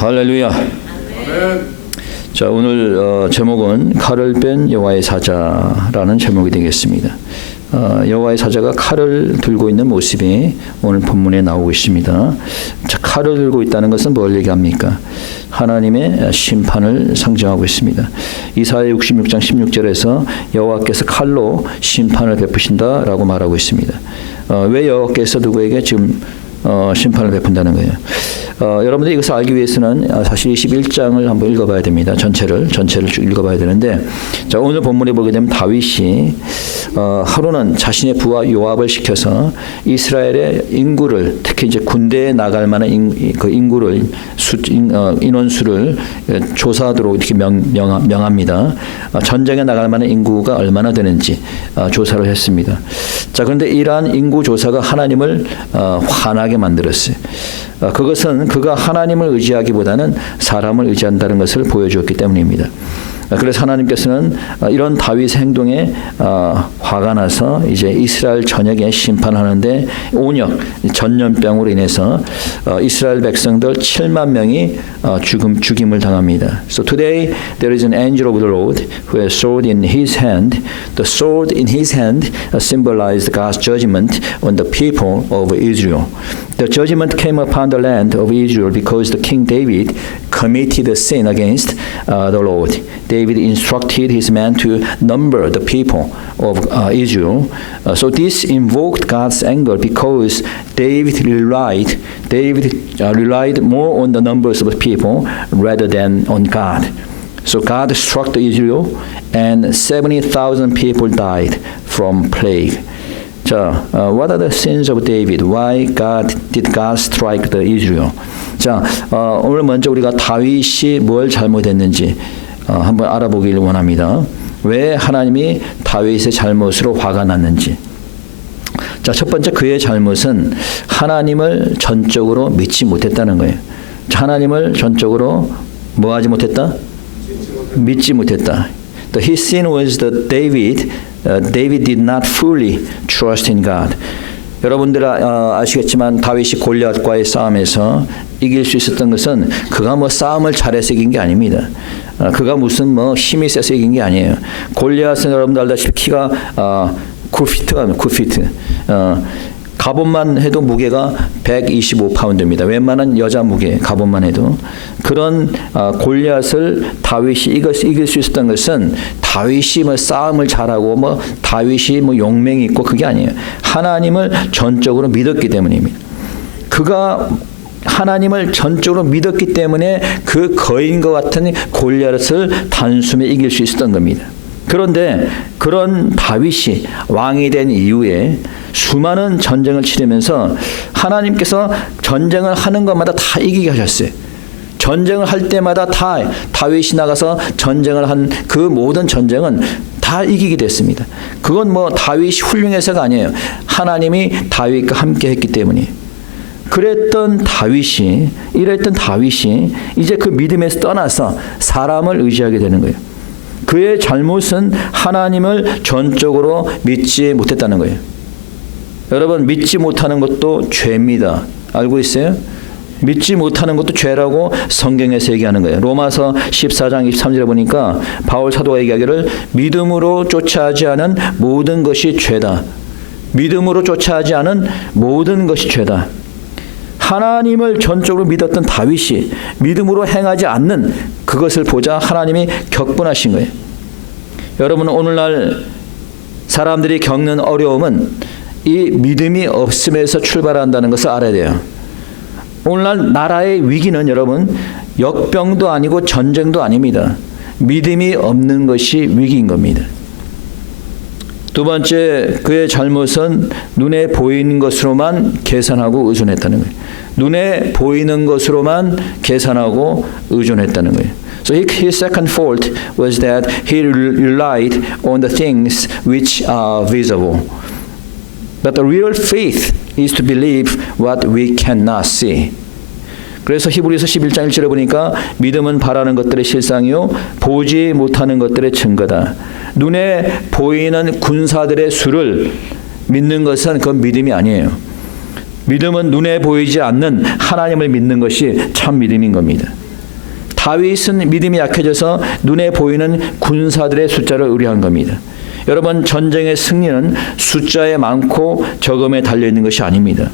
할렐루야. 자, 오늘 제목은 칼을 뺀 여호와의 사자라는 제목이 되겠습니다. 여호와의 사자가 칼을 들고 있는 모습이 오늘 본문에 나오고 있습니다. 자, 칼을 들고 있다는 것은 뭘 얘기합니까? 하나님의 심판을 상징하고 있습니다. 이사야 66장 16절에서 여호와께서 칼로 심판을 베푸신다라고 말하고 있습니다. 왜 여호와께서 누구에게 지금 심판을 베푼다는 거예요? 여러분들이 이것을 알기 위해서는 사실 21장을 한번 읽어봐야 됩니다. 전체를 쭉 읽어봐야 되는데, 자, 오늘 본문에 보게 되면 다윗이 하루는 자신의 부하 요압을 시켜서 이스라엘의 인구를, 특히 이제 군대에 나갈 만한 그 인구를 인원수를 조사하도록 이렇게 명합니다. 전쟁에 나갈 만한 인구가 얼마나 되는지 조사를 했습니다. 자, 그런데 이러한 인구 조사가 하나님을 화나게 만들었어요. 그것은 그가 하나님을 의지하기보다는 사람을 의지한다는 것을 보여주었기 때문입니다. 그래서 하나님께서는 이런 다윗의 행동에 화가 나서 이제 이스라엘 전역에 심판하는데 온역 전염병으로 인해서 이스라엘 백성들 7만 명이 죽임을 당합니다. So today there is an angel of the Lord who has sword in his hand. The sword in his hand symbolized God's judgment on the people of Israel. The judgment came upon the land of Israel because the King David committed a sin against the Lord. David instructed his men to number the people of Israel. So this invoked God's anger because David relied more on the numbers of the people rather than on God. So God struck Israel, and 70,000 people died from plague. 자, what are the sins of David? Why did God strike the Israel? 자, 오늘 먼저 우리가 다윗이 뭘 잘못했는지 한번 알아보기를 원합니다. 왜 하나님이 다윗의 잘못으로 화가 났는지. 자, 첫 번째 그의 잘못은 하나님을 전적으로 믿지 못했다는 거예요. 하나님을 전적으로 뭐 하지 못했다? 믿지 못했다. His sin was that David did not fully trust in God. 여러분들 아시겠지만 다윗이 골리앗과의 싸움에서 이길 수 있었던 것은 그가 뭐 싸움을 잘해서 이긴 게 아닙니다. 그가 무슨 뭐 힘이 세서 이긴 게 아니에요. 골리앗은 여러분들 알다시피 키가 9피트. 갑옷만 해도 무게가 125파운드입니다. 웬만한 여자 무게 갑옷만 해도. 그런 골리앗을 다윗이 이길 수 있었던 것은 다윗이 뭐 싸움을 잘하고 뭐 다윗이 뭐 용맹이 있고 그게 아니에요. 하나님을 전적으로 믿었기 때문입니다. 그가 하나님을 전적으로 믿었기 때문에 그 거인과 같은 골리앗을 단숨에 이길 수 있었던 겁니다. 그런데 그런 다윗이 왕이 된 이후에 수많은 전쟁을 치르면서 하나님께서 전쟁을 하는 것마다 다 이기게 하셨어요. 전쟁을 할 때마다 다 다윗이 나가서 전쟁을 한 그 모든 전쟁은 다 이기게 됐습니다. 그건 뭐 다윗이 훌륭해서가 아니에요. 하나님이 다윗과 함께 했기 때문이에요. 이랬던 다윗이 이제 그 믿음에서 떠나서 사람을 의지하게 되는 거예요. 그의 잘못은 하나님을 전적으로 믿지 못했다는 거예요. 여러분, 믿지 못하는 것도 죄입니다. 알고 있어요? 믿지 못하는 것도 죄라고 성경에서 얘기하는 거예요. 로마서 14장 23절에 보니까 바울 사도가 얘기하기를 믿음으로 쫓아하지 않은 모든 것이 죄다. 믿음으로 쫓아하지 않은 모든 것이 죄다. 하나님을 전적으로 믿었던 다윗이 믿음으로 행하지 않는 그것을 보자 하나님이 격분하신 거예요. 여러분, 오늘날 사람들이 겪는 어려움은 이 믿음이 없음에서 출발한다는 것을 알아야 돼요. 오늘날 나라의 위기는 여러분 역병도 아니고 전쟁도 아닙니다. 믿음이 없는 것이 위기인 겁니다. 두 번째, 그의 잘못은 눈에 보이는 것으로만 계산하고 의존했다는 거예요. 눈에 보이는 것으로만 계산하고 의존했다는 거예요. So his second fault was that he relied on the things which are visible. But the real faith is to believe what we cannot see. 그래서 히브리서 11장 1절에 보니까 믿음은 바라는 것들의 실상이요 보지 못하는 것들의 증거다. 눈에 보이는 군사들의 수를 믿는 것은 그건 믿음이 아니에요. 믿음은 눈에 보이지 않는 하나님을 믿는 것이 참 믿음인 겁니다. 다윗은 믿음이 약해져서 눈에 보이는 군사들의 숫자를 의뢰한 겁니다. 여러분, 전쟁의 승리는 숫자에 많고 적음에 달려있는 것이 아닙니다.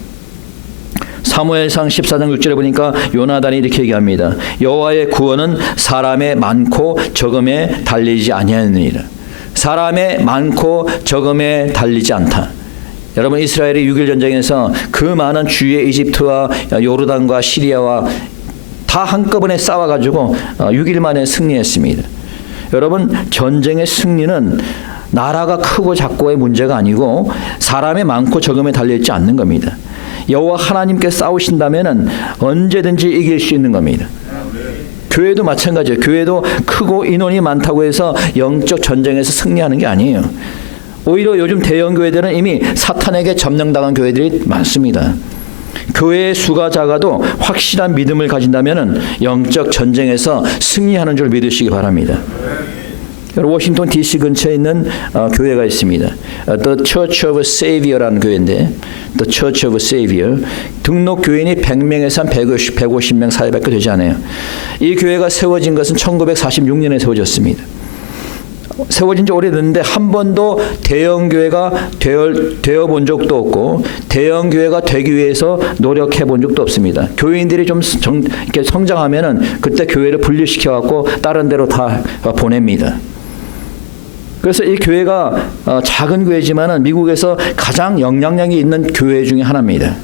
사무엘상 14장 6절에 보니까 요나단이 이렇게 얘기합니다. 여호와의 구원은 사람의 많고 적음에 달리지 아니하느니라. 사람의 많고 적음에 달리지 않다. 여러분, 이스라엘이 6.1 전쟁에서 그 많은 주위의 이집트와 요르단과 시리아와 다 한꺼번에 싸워가지고 6일 만에 승리했습니다. 여러분, 전쟁의 승리는 나라가 크고 작고의 문제가 아니고 사람의 많고 적음에 달려있지 않는 겁니다. 여호와 하나님께 싸우신다면 언제든지 이길 수 있는 겁니다. 교회도 마찬가지예요. 교회도 크고 인원이 많다고 해서 영적 전쟁에서 승리하는 게 아니에요. 오히려 요즘 대형 교회들은 이미 사탄에게 점령당한 교회들이 많습니다. 교회의 수가 작아도 확실한 믿음을 가진다면 영적 전쟁에서 승리하는 줄 믿으시기 바랍니다. 워싱턴 DC 근처에 있는 교회가 있습니다. The Church of Savior라는 교회인데, The Church of Savior, 등록 교인이 100명에서 한 150명 사이밖에 되지 않아요. 이 교회가 세워진 것은 1946년에 세워졌습니다. 세워진 지 오래됐는데 한 번도 대형 교회가 되어 본 적도 없고 대형 교회가 되기 위해서 노력해 본 적도 없습니다. 교인들이 좀 이렇게 성장하면은 그때 교회를 분리시켜 갖고 다른 데로 다 보냅니다. 그래서 이 교회가 작은 교회지만은 미국에서 가장 영향력이 있는 교회 중에 하나입니다.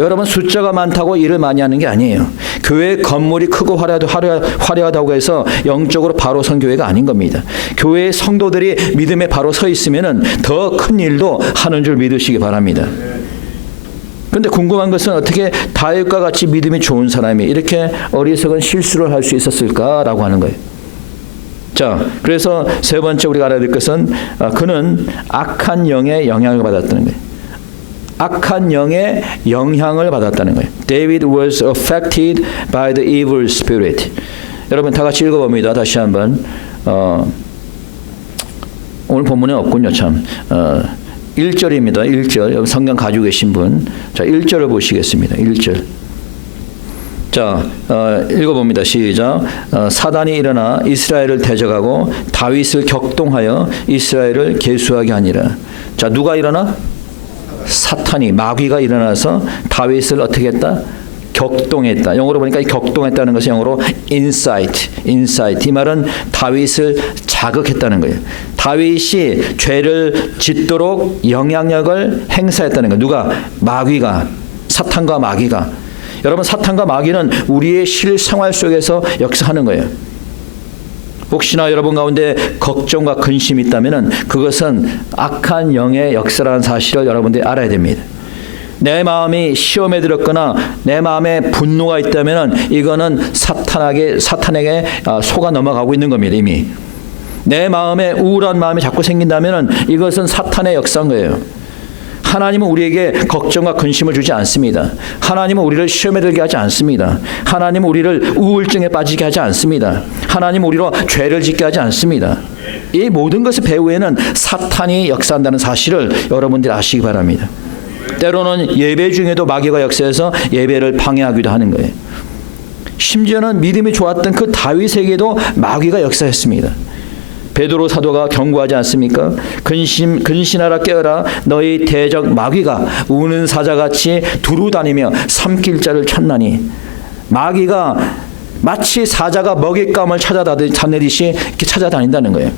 여러분, 숫자가 많다고 일을 많이 하는 게 아니에요. 교회 건물이 크고 화려하다고 해서 영적으로 바로 선 교회가 아닌 겁니다. 교회의 성도들이 믿음에 바로 서 있으면은 더 큰 일도 하는 줄 믿으시기 바랍니다. 그런데 궁금한 것은 어떻게 다윗과 같이 믿음이 좋은 사람이 이렇게 어리석은 실수를 할 수 있었을까라고 하는 거예요. 자, 그래서 세 번째 우리가 알아야 될 것은 그는 악한 영의 영향을 받았다는 거예요. 악한 영의 영향을 받았다는 거예요. David was affected by the evil spirit. 여러분 다 같이 읽어봅니다. 다시 한번. 오늘 본문에 없군요. 참. 1절입니다. 1절. 성경 가지고 계신 분. 자, 1절을 보시겠습니다. 1절. 자, 읽어봅니다. 시작. 사단이 일어나 이스라엘을 대적하고 다윗을 격동하여 이스라엘을 계수하게 하니라. 자, 누가 일어나? 사탄이, 마귀가 일어나서 다윗을 어떻게 했다? 격동했다. 영어로 보니까 이 격동했다는 것이 영어로 incite. 이 말은 다윗을 자극했다는 거예요. 다윗이 죄를 짓도록 영향력을 행사했다는 거예요. 누가? 마귀가, 사탄과 마귀가. 여러분, 사탄과 마귀는 우리의 실생활 속에서 역사하는 거예요. 혹시나 여러분 가운데 걱정과 근심이 있다면 그것은 악한 영의 역사라는 사실을 여러분들이 알아야 됩니다. 내 마음이 시험에 들었거나 내 마음에 분노가 있다면 이거는 사탄에게 속아 넘어가고 있는 겁니다. 이미. 내 마음에 우울한 마음이 자꾸 생긴다면 이것은 사탄의 역사인 거예요. 하나님은 우리에게 걱정과 근심을 주지 않습니다. 하나님은 우리를 시험에 들게 하지 않습니다. 하나님은 우리를 우울증에 빠지게 하지 않습니다. 하나님은 우리로 죄를 짓게 하지 않습니다. 이 모든 것의 배후에는 사탄이 역사한다는 사실을 여러분들이 아시기 바랍니다. 때로는 예배 중에도 마귀가 역사해서 예배를 방해하기도 하는 거예요. 심지어는 믿음이 좋았던 그 다윗에게도 마귀가 역사했습니다. 베드로 사도가 경고하지 않습니까? 근신하라 깨어라. 너희 대적 마귀가 우는 사자같이 두루다니며 삼킬 자를 찾나니. 마귀가 마치 사자가 먹잇감을 찾아다니듯이 이렇게 찾아다닌다는 거예요.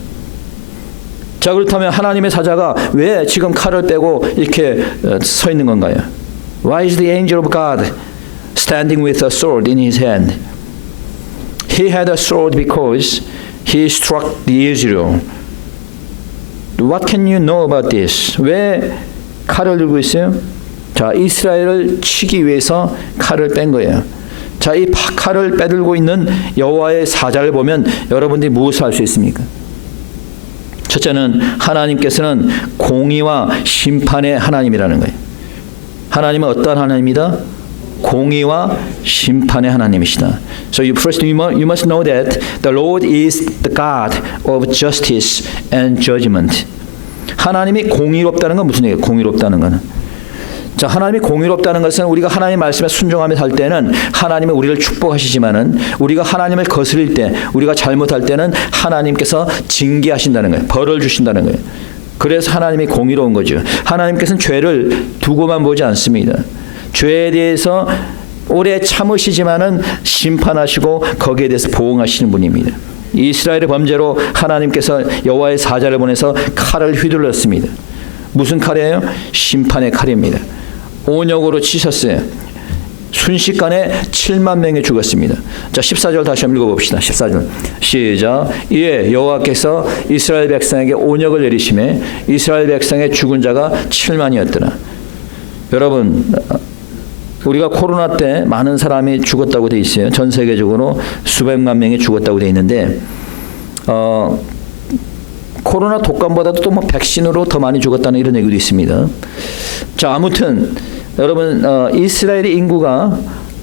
자, 그렇다면 하나님의 사자가 왜 지금 칼을 빼고 이렇게 서 있는 건가요? Why is the angel of God standing with a sword in his hand? He had a sword because he struck the Israel. What can you know about this? 왜 칼을 들고 있어요? 자, 이스라엘을 치기 위해서 칼을 뺀 거예요. 자, 이 칼을 빼들고 있는 여호와의 사자를 보면 여러분들이 무엇을 알 수 있습니까? 첫째는 하나님께서는 공의와 심판의 하나님이라는 거예요. 하나님은 어떠한 하나님이다? 공의와 심판의 하나님이시다. So first you must know that the Lord is the God of justice and judgment. 하나님이 공의롭다는 건 무슨 얘기예요? 공의롭다는 거는 자, 하나님이 공의롭다는 것은 우리가 하나님 말씀에 순종하며 살 때는 하나님이 우리를 축복하시지만은 우리가 하나님을 거스릴 때, 우리가 잘못할 때는 하나님께서 징계하신다는 거예요. 벌을 주신다는 거예요. 그래서 하나님이 공의로운 거죠. 하나님께서는 죄를 두고만 보지 않습니다. 죄에 대해서 오래 참으시지만은 심판하시고 거기에 대해서 보응하시는 분입니다. 이스라엘의 범죄로 하나님께서 여호와의 사자를 보내서 칼을 휘둘렀습니다. 무슨 칼이에요? 심판의 칼입니다. 온역으로 치셨어요. 순식간에 7만 명이 죽었습니다. 자, 14절 다시 한번 읽어봅시다. 14절 시작. 이에 여호와께서 이스라엘 백성에게 온역을 내리심에 이스라엘 백성의 죽은 자가 7만이었더라. 여러분, 우리가 코로나 때 많은 사람이 죽었다고 돼 있어요. 전 세계적으로 수백만 명이 죽었다고 돼 있는데 코로나 독감보다도 또 뭐 백신으로 더 많이 죽었다는 이런 얘기도 있습니다. 자, 아무튼 여러분, 이스라엘의 인구가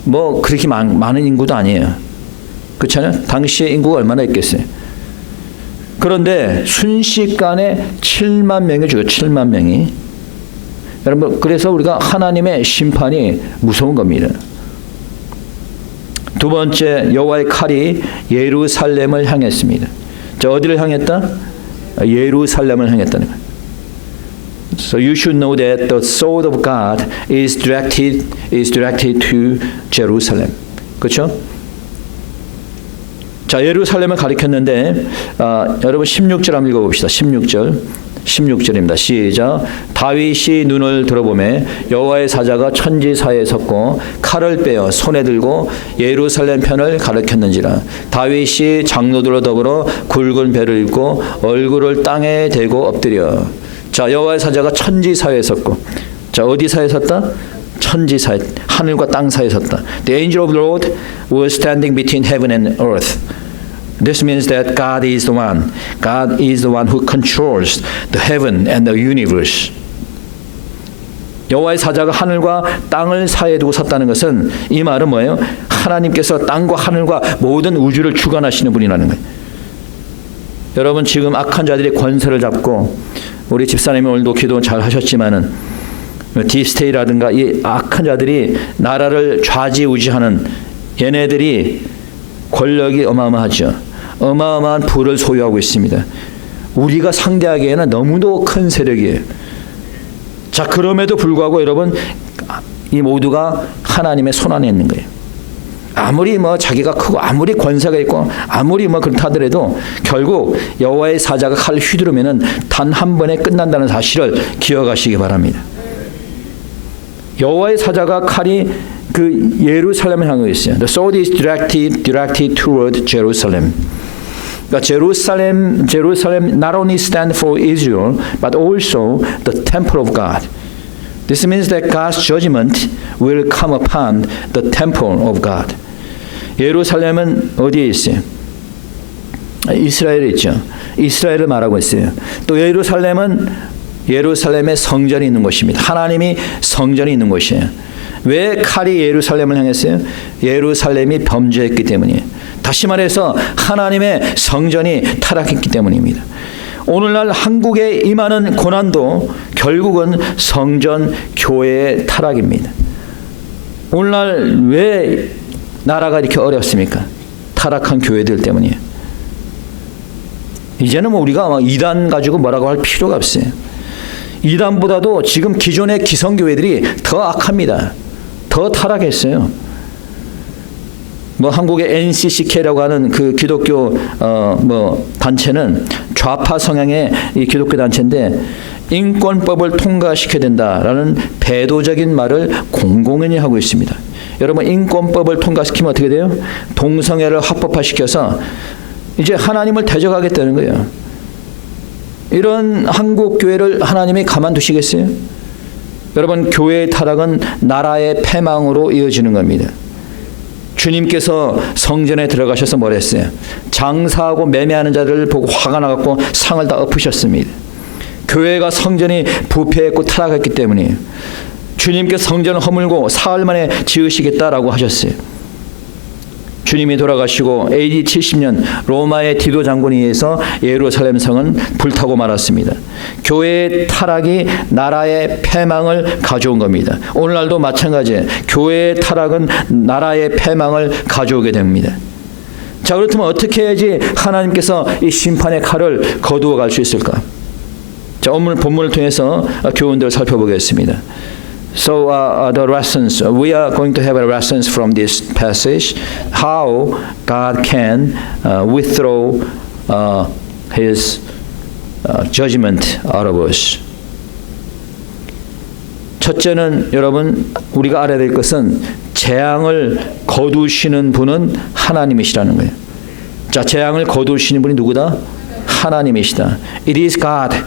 뭐 그렇게 많은 인구도 아니에요. 그렇잖아요. 당시의 인구가 얼마나 있겠어요. 그런데 순식간에 7만 명이 죽어요. 7만 명이. 여러분, 그래서 우리가 하나님의 심판이 무서운 겁니다. 두 번째, 여호와의 칼이 예루살렘을 향했습니다. 자, 어디를 향했다? 예루살렘을 향했다는 거예요. So you should know that the sword of God is directed to Jerusalem. 그렇죠? 자, 예루살렘을 가리켰는데 여러분 16절 한번 읽어봅시다. 16절입니다. 시작. 다윗이 눈을 들어보매 여호와의 사자가 천지 사이에 섰고 칼을 빼어 손에 들고 예루살렘 편을 가리켰는지라. 다윗이 장로들로 더불어 굵은 배를 입고 얼굴을 땅에 대고 엎드려. 자, 여호와의 사자가 천지 사이에 섰고, 자, 어디 사이에 섰다? 천지 사이, 하늘과 땅 사이에 섰다. The angel of the Lord was standing between heaven and earth. This means that God is the one. God is the one who controls the heaven and the universe. 여호와의 사자가 하늘과 땅을 사이에 두고 섰다는 것은 이 말은 뭐예요? 하나님께서 땅과 하늘과 모든 우주를 주관하시는 분이라는 거예요. 여러분, 지금 악한 자들이 권세를 잡고, 우리 집사님이 오늘도 기도 잘 하셨지만은 딥스테이라든가 이 악한 자들이 나라를 좌지우지하는 얘네들이 권력이 어마어마하죠. 어마어마한 부를 소유하고 있습니다. 우리가 상대하기에는 너무도 큰 세력이에요. 자, 그럼에도 불구하고 여러분, 이 모두가 하나님의 손안에 있는 거예요. 아무리 뭐 자기가 크고 아무리 권세가 있고 아무리 뭐 그렇다 하더라도 결국 여호와의 사자가 칼을 휘두르면은 단 한 번에 끝난다는 사실을 기억하시기 바랍니다. 여호와의 사자가 칼이 그 예루살렘을 향하고 있어요. The sword is directed toward Jerusalem. 그러니까 Jerusalem not only stand for Israel, but also the temple of God. This means that God's judgment will come upon the temple of God. 예루살렘은 어디에 있어요? 이스라엘에 있죠. 이스라엘을 말하고 있어요. 또 예루살렘의 성전이 있는 곳입니다. 하나님이 성전이 있는 곳이에요. 왜 칼이 예루살렘을 향했어요? 예루살렘이 범죄했기 때문이에요. 다시 말해서 하나님의 성전이 타락했기 때문입니다. 오늘날 한국에 임하는 고난도 결국은 성전 교회의 타락입니다. 오늘날 왜 나라가 이렇게 어렵습니까? 타락한 교회들 때문이에요. 이제는 뭐 우리가 이단 가지고 뭐라고 할 필요가 없어요. 이단보다도 지금 기존의 기성교회들이 더 악합니다. 더 타락했어요. 뭐 한국의 NCCK라고 하는 그 기독교 단체는 좌파 성향의 이 기독교 단체인데 인권법을 통과시켜야 된다라는 배도적인 말을 공공연히 하고 있습니다. 여러분, 인권법을 통과시키면 어떻게 돼요? 동성애를 합법화시켜서 이제 하나님을 대적하겠다는 거예요. 이런 한국 교회를 하나님이 가만두시겠어요? 여러분, 교회의 타락은 나라의 패망으로 이어지는 겁니다. 주님께서 성전에 들어가셔서 뭘 했어요? 장사하고 매매하는 자들을 보고 화가 나갖고 상을 다 엎으셨습니다. 교회가 성전이 부패했고 타락했기 때문에 주님께서 성전을 허물고 사흘 만에 지으시겠다라고 하셨어요. 주님이 돌아가시고 AD 70년 로마의 디도 장군에 의해서 예루살렘 성은 불타고 말았습니다. 교회의 타락이 나라의 패망을 가져온 겁니다. 오늘날도 마찬가지예요. 교회의 타락은 나라의 패망을 가져오게 됩니다. 자, 그렇다면 어떻게 해야지 하나님께서 이 심판의 칼을 거두어 갈 수 있을까? 자, 오늘 본문을 통해서 교훈들을 살펴보겠습니다. So the lessons, we are going to have a lessons from this passage, how God can withdraw His judgment out of us. 첫째는 여러분 우리가 알아야 될 것은 재앙을 거두시는 분은 하나님이시라는 거예요. 자, 재앙을 거두시는 분이 누구다? 하나님이시다. It is God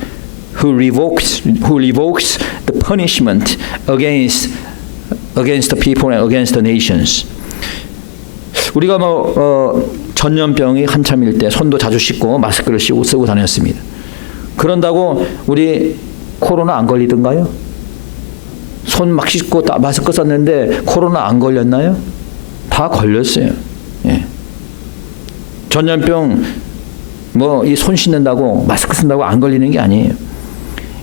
who revokes the punishment against the people and against the nations. 우리가 전염병이 한참일 때 손도 자주 씻고 마스크를 쓰고 다녔습니다. 그런다고 우리 코로나 안 걸리던가요? 손 막 씻고 마스크 썼는데 코로나 안 걸렸나요? 다 걸렸어요. 예. 전염병 이 손 씻는다고 마스크 쓴다고 안 걸리는 게 아니에요.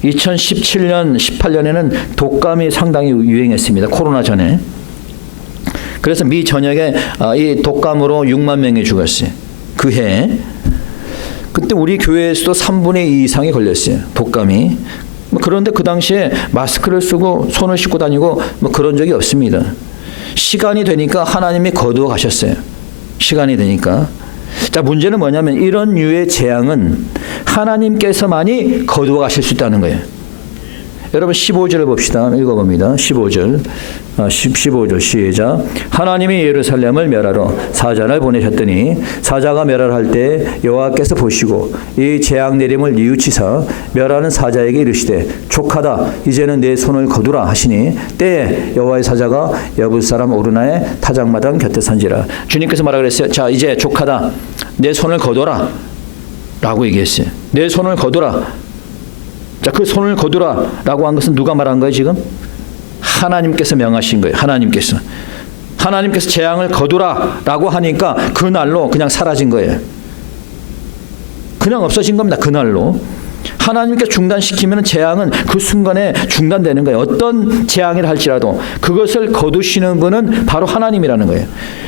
2017년, 18년에는 독감이 상당히 유행했습니다. 코로나 전에. 그래서 미 전역에 이 독감으로 6만 명이 죽었어요. 그 해에. 그때 우리 교회에서도 3분의 2 이상이 걸렸어요. 독감이. 그런데 그 당시에 마스크를 쓰고 손을 씻고 다니고 그런 적이 없습니다. 시간이 되니까 하나님이 거두어 가셨어요. 시간이 되니까. 자, 문제는 뭐냐면 이런 류의 재앙은 하나님께서만이 거두어 가실 수 있다는 거예요. 여러분 15절을 봅시다. 읽어봅니다. 15절. 15절 시작. 하나님이 예루살렘을 멸하러 사자를 보내셨더니 사자가 멸하할 때 여호와께서 보시고 이 재앙 내림을 뉘우치사 멸하는 사자에게 이르시되 족하다 이제는 내 손을 거두라 하시니 때에 여호와의 사자가 여부 사람 오르나의 타작마당 곁에 선지라. 주님께서 말하고 그랬어요. 자, 이제 족하다 내 손을 거둬라 라고 얘기했어요. 내 손을 거두라. 자, 그 손을 거두라 라고 한 것은 누가 말한 거예요 지금? 하나님께서 명하신 거예요. 하나님께서 재앙을 거두라 라고 하니까 그날로 그냥 사라진 거예요. 그냥 없어진 겁니다. 그날로. 하나님께 중단시키면 재앙은 그 순간에 중단되는 거예요. 어떤 재앙이라 할지라도 그것을 거두시는 분은 바로 하나님이라는 거예요.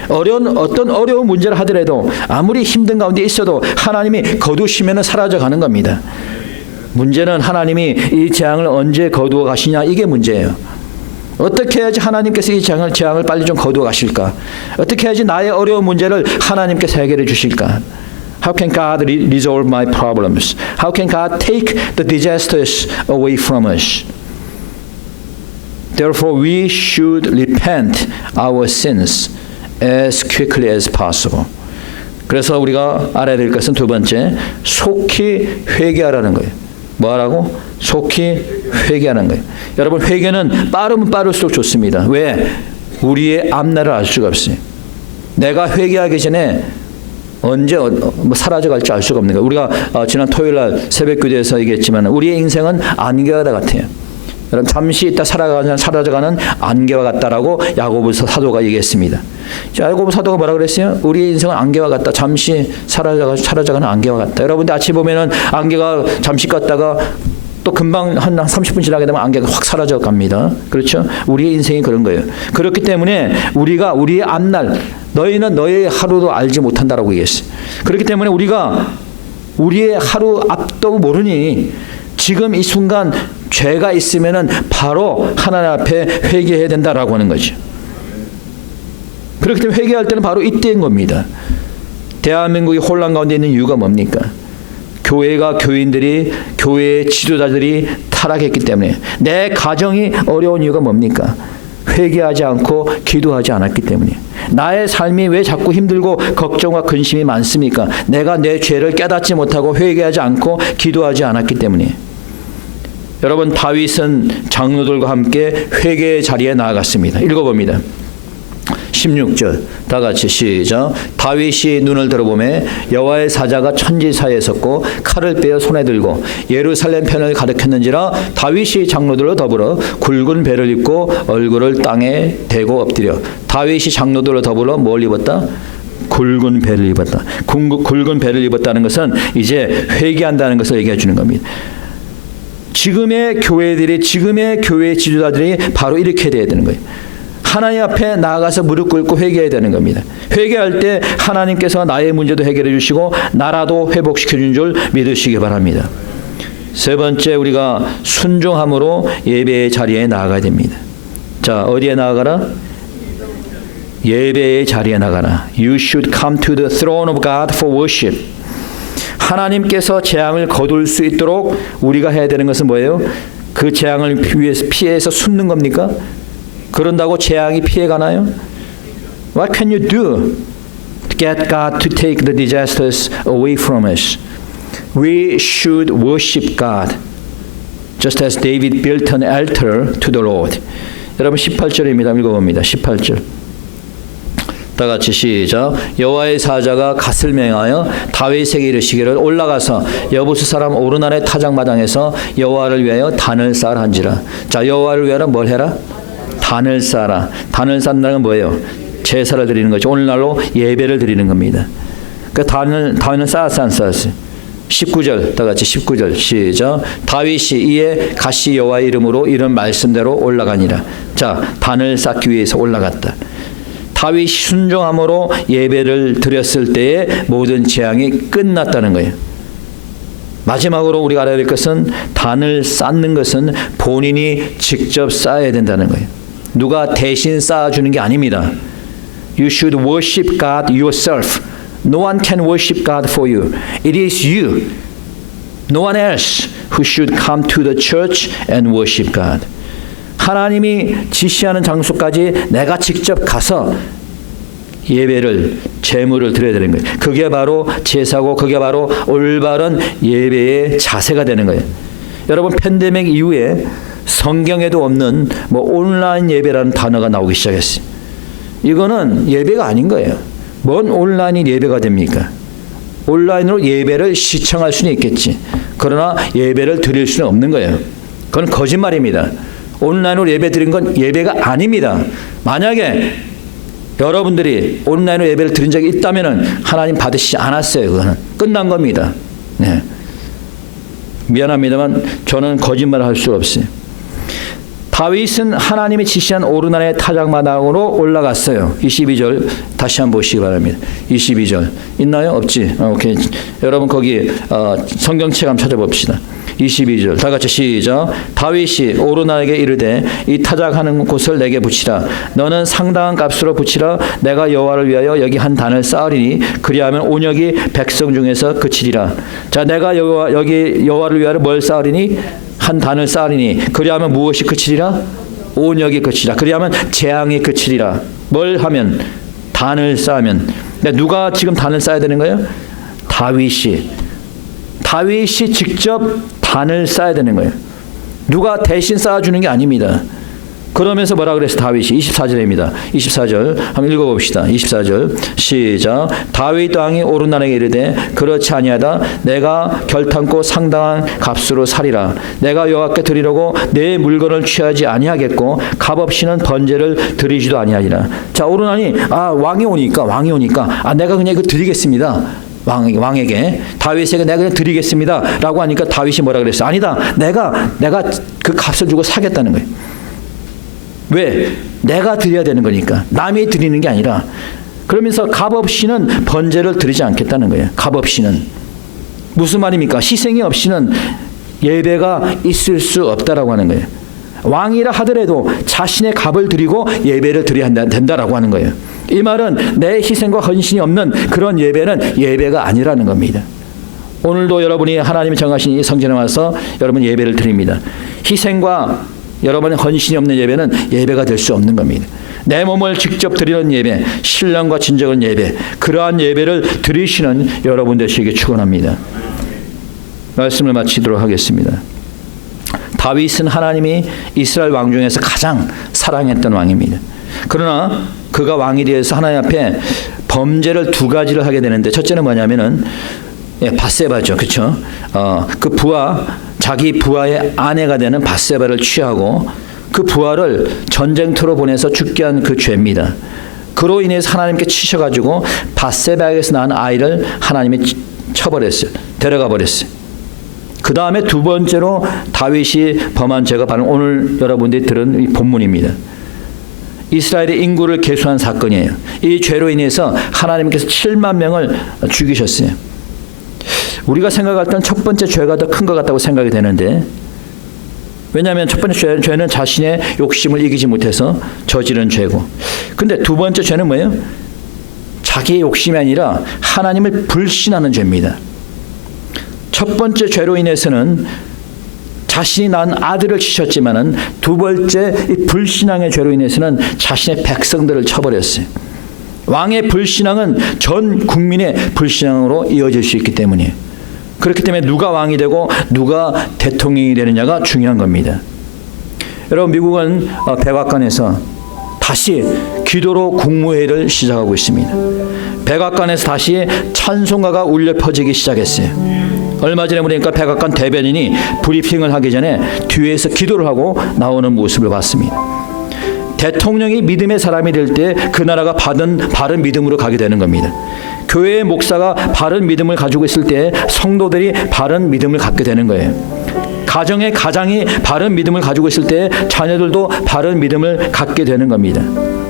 어떤 어려운 문제를 하더라도 아무리 힘든 가운데 있어도 하나님이 거두시면 사라져가는 겁니다. 문제는 하나님이 이 재앙을 언제 거두어 가시냐, 이게 문제예요. 어떻게 해야지 하나님께서 이 재앙을 빨리 좀 거두어 가실까? 어떻게 해야지 나의 어려운 문제를 하나님께서 해결해 주실까? How can God resolve my problems? How can God take the disasters away from us? Therefore, we should repent our sins as quickly as possible. 그래서 우리가 알아야 될 것은 두 번째, 속히 회개하라는 거예요. 뭐하라고? 속히 회개하는 거예요. 여러분, 회개는 빠르면 빠를수록 좋습니다. 왜? 우리의 앞날을 알 수가 없어요. 내가 회개하기 전에 언제 사라져갈지 알 수가 없는 거예요. 우리가 지난 토요일날 새벽기도에서 얘기했지만 우리의 인생은 안개와 같아요. 여러분, 잠시 있다 사라져가는 안개와 같다라고 야고보서 사도가 얘기했습니다. 야고보 사도가 뭐라 그랬어요? 우리의 인생은 안개와 같다. 잠시 사라져가는 안개와 같다. 여러분들 아침에 보면은 안개가 잠시 껐다가 또 금방 한 30분 지나게 되면 안개가 확 사라져 갑니다. 그렇죠? 우리의 인생이 그런 거예요. 그렇기 때문에 우리가 우리의 앞날, 너희는 너의 하루도 알지 못한다라고 얘기했어요. 그렇기 때문에 우리가 우리의 하루 앞도 모르니 지금 이 순간 죄가 있으면은 바로 하나님 앞에 회개해야 된다라고 하는 거죠. 그렇기 때문에 회개할 때는 바로 이때인 겁니다. 대한민국이 혼란 가운데 있는 이유가 뭡니까? 교회가, 교인들이, 교회의 지도자들이 타락했기 때문에. 내 가정이 어려운 이유가 뭡니까? 회개하지 않고 기도하지 않았기 때문에. 나의 삶이 왜 자꾸 힘들고 걱정과 근심이 많습니까? 내가 내 죄를 깨닫지 못하고 회개하지 않고 기도하지 않았기 때문에. 여러분, 다윗은 장로들과 함께 회개의 자리에 나아갔습니다. 읽어봅니다. 16절 다 같이 시작. 다윗이 눈을 들어보매 여호와의 사자가 천지 사이에 섰고 칼을 빼어 손에 들고 예루살렘 편을 가리켰는지라. 다윗이 장로들로 더불어 굵은 베를 입고 얼굴을 땅에 대고 엎드려. 다윗이 장로들로 더불어 뭘 입었다? 굵은 배를 입었다. 굵은 배를 입었다는 것은 이제 회개한다는 것을 얘기해 주는 겁니다. 지금의 교회들이, 지금의 교회 지도자들이 바로 이렇게 돼야 되는 거예요. 하나님 앞에 나아가서 무릎 꿇고 회개해야 되는 겁니다. 회개할 때 하나님께서 나의 문제도 해결해 주시고 나라도 회복시켜 주는 줄 믿으시기 바랍니다. 세 번째, 우리가 순종함으로 예배의 자리에 나아가야 됩니다. 자, 어디에 나아가라? 예배의 자리에 나가라. You should come to the throne of God for worship. 하나님께서 재앙을 거둘 수 있도록 우리가 해야 되는 것은 뭐예요? 그 재앙을 피해서 숨는 겁니까? 그런다고 재앙이 피해가나요? What can you do to get God to take the disasters away from us? We should worship God, just as David built an altar to the Lord. 여러분 18절입니다. 읽어봅니다. 18절. 다 같이 시작. 여호와의 사자가 갓을 맹하여 다윗에게 이르시기를 올라가서 여부스 사람 오르난의 타작마당에서 여호와를 위하여 단을 쌓으라 한지라. 자, 여호와를 위하여 뭘 해라? 단을 쌓아라. 단을 쌓는다는 건 뭐예요? 제사를 드리는 거죠. 오늘날로 예배를 드리는 겁니다. 그 단을 쌓았어, 안 쌓았어요? 19절, 다 같이 19절 시작. 다윗이 이에 갓이 여호와의 이름으로 이런 말씀대로 올라가니라. 자, 단을 쌓기 위해서 올라갔다. 다윗이 순종함으로 예배를 드렸을 때에 모든 재앙이 끝났다는 거예요. 마지막으로 우리가 알아야 될 것은 단을 쌓는 것은 본인이 직접 쌓아야 된다는 거예요. 누가 대신 쌓아주는 게 아닙니다. You should worship God yourself. No one can worship God for you. It is you, no one else, who should come to the church and worship God. 하나님이 지시하는 장소까지 내가 직접 가서 예배를, 제물을 드려야 되는 거예요. 그게 바로 제사고, 그게 바로 올바른 예배의 자세가 되는 거예요. 여러분, 팬데믹 이후에 성경에도 없는 온라인 예배라는 단어가 나오기 시작했어요. 이거는 예배가 아닌 거예요. 뭔 온라인이 예배가 됩니까? 온라인으로 예배를 시청할 수는 있겠지. 그러나 예배를 드릴 수는 없는 거예요. 그건 거짓말입니다. 온라인으로 예배 드린 건 예배가 아닙니다. 만약에 여러분들이 온라인으로 예배를 드린 적이 있다면 하나님 받으시지 않았어요. 그거는 끝난 겁니다. 네. 미안합니다만 저는 거짓말을 할 수 없어요. 다윗은 하나님이 지시한 오르난의 타작마당으로 올라갔어요. 22절 다시 한번 보시기 바랍니다. 22절 있나요? 없지? 오케이. 여러분 거기 성경책 한번 찾아봅시다. 22절 다 같이 시작. 다윗이 오르난에게 이르되 이 타작하는 곳을 내게 붙이라. 너는 상당한 값으로 붙이라. 내가 여호와를 위하여 여기 한 단을 쌓으리니 그리하면 온역이 백성 중에서 그치리라. 자, 내가 여기 여호와를 위하여 뭘 쌓으리니? 한 단을 쌓으리니 그리하면 무엇이 그치리라? 온역이 그치리라. 그리하면 재앙이 그치리라. 뭘 하면? 단을 쌓으면. 누가 지금 단을 쌓아야 되는 거예요? 다윗이 직접 단을 쌓아야 되는 거예요. 누가 대신 쌓아주는 게 아닙니다. 그러면서 뭐라 그랬어? 다윗이 24절입니다. 24절 한번 읽어봅시다. 24절 시작. 다윗 왕이 오르난에게 이르되 그렇지 아니하다. 내가 결탄코 상당한 값으로 사리라. 내가 여호와께 드리려고 내 물건을 취하지 아니하겠고 값없이는 번제를 드리지도 아니하리라. 자, 오르난이 왕이 오니까 내가 그냥 이거 드리겠습니다. 왕에게 다윗에게 내가 그냥 드리겠습니다 라고 하니까 다윗이 뭐라 그랬어? 아니다. 내가 그 값을 주고 사겠다는 거예요. 왜? 내가 드려야 되는 거니까. 남이 드리는 게 아니라. 그러면서 값없이는 번제를 드리지 않겠다는 거예요. 값없이는. 무슨 말입니까? 희생이 없이는 예배가 있을 수 없다라고 하는 거예요. 왕이라 하더라도 자신의 값을 드리고 예배를 드려야 된다라고 하는 거예요. 이 말은 내 희생과 헌신이 없는 그런 예배는 예배가 아니라는 겁니다. 오늘도 여러분이 하나님이 정하신 이 성전에 와서 여러분 예배를 드립니다. 희생과 여러분의 헌신이 없는 예배는 예배가 될 수 없는 겁니다. 내 몸을 직접 드리는 예배, 신령과 진정한 예배, 그러한 예배를 드리시는 여러분 되시기를 축원합니다. 말씀을 마치도록 하겠습니다. 다윗은 하나님이 이스라엘 왕 중에서 가장 사랑했던 왕입니다. 그러나 그가 왕이 되어서 하나님 앞에 범죄를 두 가지를 하게 되는데, 첫째는 뭐냐면은 밧세바죠, 그렇죠? 그 자기 부하의 아내가 되는 밧세바를 취하고 그 부하를 전쟁터로 보내서 죽게 한 그 죄입니다. 그로 인해서 하나님께 치셔가지고 밧세바에게서 낳은 아이를 하나님이 쳐버렸어요. 데려가 버렸어요. 그 다음에 두 번째로 다윗이 범한 죄가 바로 오늘 여러분들이 들은 이 본문입니다. 이스라엘의 인구를 계수한 사건이에요. 이 죄로 인해서 하나님께서 7만 명을 죽이셨어요. 우리가 생각할 때는 첫 번째 죄가 더 큰 것 같다고 생각이 되는데, 왜냐하면 첫 번째 죄는 자신의 욕심을 이기지 못해서 저지른 죄고, 근데 두 번째 죄는 뭐예요? 자기의 욕심이 아니라 하나님을 불신하는 죄입니다. 첫 번째 죄로 인해서는 자신이 낳은 아들을 치셨지만은 두 번째 이 불신앙의 죄로 인해서는 자신의 백성들을 쳐버렸어요. 왕의 불신앙은 전 국민의 불신앙으로 이어질 수 있기 때문이에요. 그렇기 때문에 누가 왕이 되고 누가 대통령이 되느냐가 중요한 겁니다. 여러분, 미국은 백악관에서 다시 기도로 국무회의를 시작하고 있습니다. 백악관에서 다시 찬송가가 울려 퍼지기 시작했어요. 얼마 전에 보니까 백악관 대변인이 브리핑을 하기 전에 뒤에서 기도를 하고 나오는 모습을 봤습니다. 대통령이 믿음의 사람이 될 때 그 나라가 바른 믿음으로 가게 되는 겁니다. 교회의 목사가 바른 믿음을 가지고 있을 때 성도들이 바른 믿음을 갖게 되는 거예요. 가정의 가장이 바른 믿음을 가지고 있을 때 자녀들도 바른 믿음을 갖게 되는 겁니다.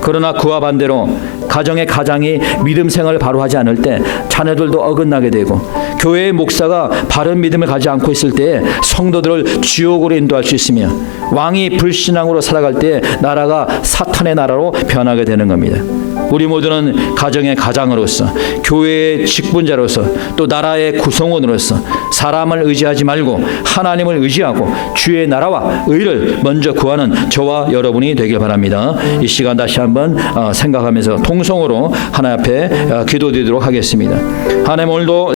그러나 그와 반대로 가정의 가장이 믿음 생활을 바로 하지 않을 때 자녀들도 어긋나게 되고, 교회의 목사가 바른 믿음을 가지지 않고 있을 때 성도들을 지옥으로 인도할 수 있으며, 왕이 불신앙으로 살아갈 때 나라가 사탄의 나라로 변하게 되는 겁니다. 우리 모두는 가정의 가장으로서, 교회의 직분자로서, 또 나라의 구성원으로서 사람을 의지하지 말고 하나님을 의지하고 주의 나라와 의를 먼저 구하는 저와 여러분이 되길 바랍니다. 이 시간 다시 한번 생각하면서 통성으로 하나님 앞에 기도드리도록 하겠습니다. 하나님, 오늘도